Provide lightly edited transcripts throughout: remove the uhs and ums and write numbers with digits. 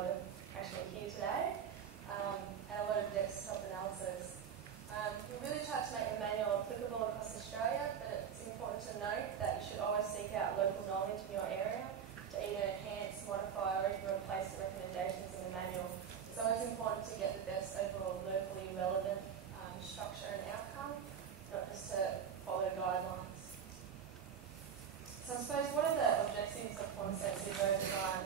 lot of actually here today, and a lot of desktop analysis. We really tried to make the manual applicable across Australia, but it's important to note that you should always seek out local knowledge in your area to either enhance, modify, or even replace the recommendations in the manual. It's always important to get the best overall locally relevant structure and outcome, not just to follow guidelines. So I suppose what are the objectives of fauna-sensitive road design?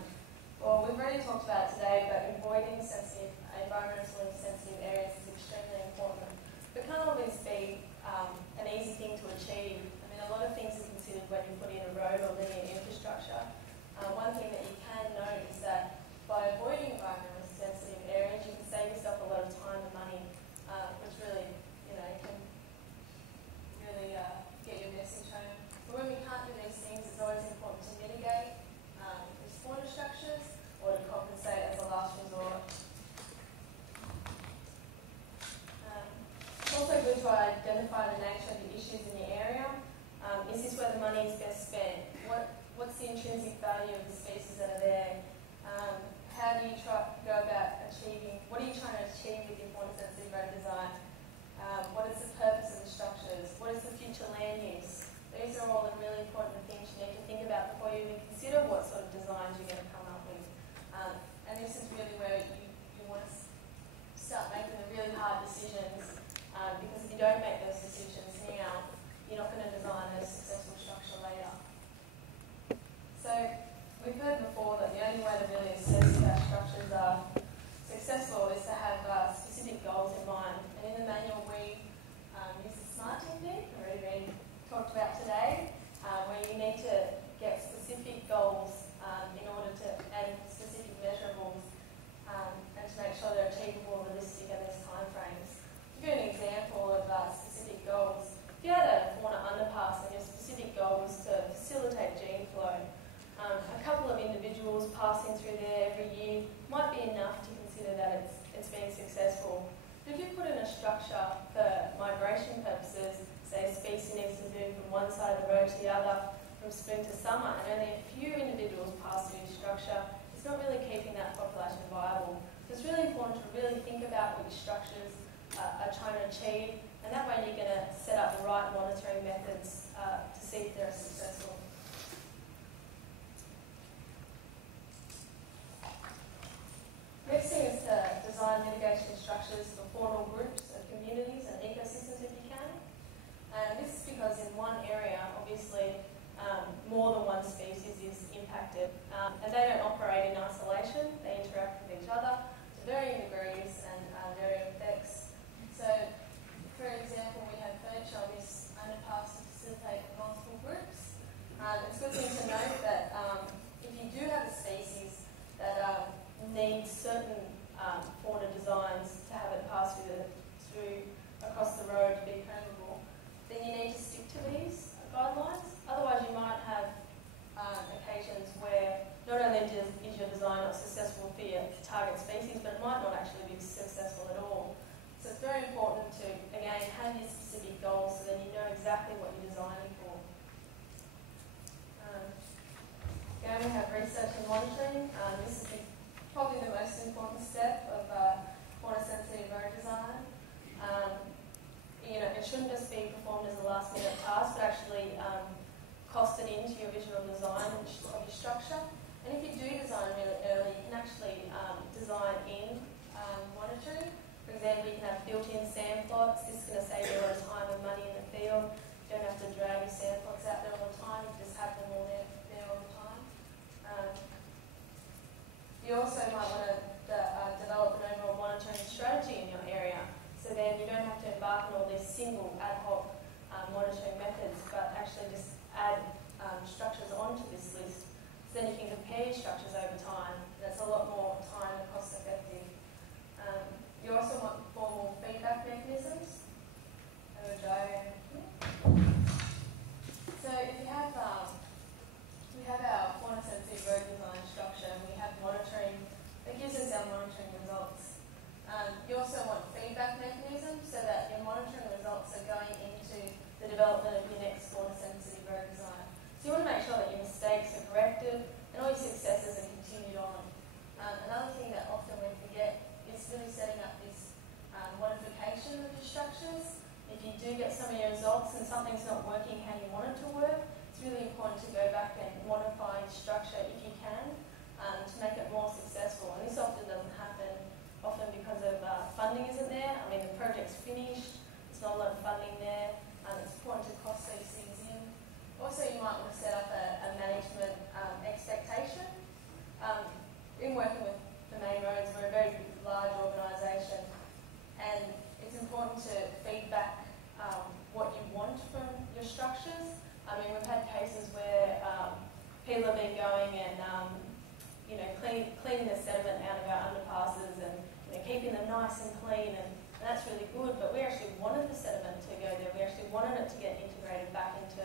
Well, we've already talked about it today, but avoiding environmentally sensitive areas is extremely important. But can't always be an easy thing to achieve. I mean, a lot of things are considered when you put in a road or linear infrastructure. One thing that you can note is that by avoiding environmentally sensitive areas, you can save yourself a lot of time and money, which really, can really get your message home. But when we can't do these things, it's always important to mitigate these fauna structures or to compensate as a last resort. It's also good to identify the nature of the issues in your area. Is this where the money is best spent? What's the intrinsic value of the species that are there? How do you go about achieving, what are you trying to achieve with your fauna-sensitive road design? What is the purpose of the structures? What is the future land use? These are all the really important things you need to think about before you even consider what sort of designs you're going to come up with. And this is really where you want to start making the really hard decisions, because if you don't make those decisions now, you're not going to design a successful structure later. So we've heard before that the only way to really assess if our structures are successful is to have specific goals in mind. And in the manual we use the SMART technique, we've already talked about today, where you need to get specific goals in order to add specific measurables and to make sure they're achievable, realistic, and there's timeframes. To give you an example of specific goals, if you had a fauna underpass and your specific goal was to facilitate gene flow, a couple of individuals passing through there every year might be enough to consider that it's been successful. But if you put in a structure for migration purposes, say a species needs to move from one side of the road to the other from spring to summer, and only a few individuals pass through the structure, it's not really keeping that population viable. So it's really important to really think about what your structures are trying to achieve, and that way you're going to set up the right monitoring methods to see if they're successful. Next thing is to design mitigation structures for faunal groups of communities and ecosystems if you can. And this is because in one area, obviously, more than one species is impacted. And they don't operate in isolation, they interact with each other to varying degrees and varying effects. So, for example, we have furniture on this underpass to facilitate multiple groups. It's a good thing to note that if you do have a species that needs certain fauna designs to have it pass through across the road to be permeable, then you need to stick to these guidelines. Otherwise, you might have occasions where not only is your design not successful for your target species, but it might not actually be successful at all. So it's very important to, again, have your specific goals so then you know exactly what you're designing for. Again, we have research and monitoring. This is probably the most important step of fauna-sensitive road design. It shouldn't just be performed as a last-minute task, but actually costed into your visual design of your structure. And if you do design really early, you can actually design in monitoring. For example, you can have built-in sand plots. This is going to save you a lot of time and money in the field. You don't have to drag your sand plots out there all the time. You just have them all there all the time. You also might want to develop an overall monitoring strategy in your area. So then you don't have to embark on all these single ad hoc monitoring methods, but actually just add structures onto this list. So then you can compare your structures over time. That's a lot more time and cost effective. You also want formal feedback mechanisms. So if you have we have our fauna-sensitive road design structure, and we have monitoring that gives us our monitoring results. You also want feedback mechanisms so that your monitoring results are going into the development of your next fauna-sensitive road design. So you want to make sure that your mistakes are corrected and all your successes are continued on. And going and cleaning the sediment out of our underpasses and keeping them nice and clean, and that's really good. But we actually wanted the sediment to go there. We actually wanted it to get integrated back into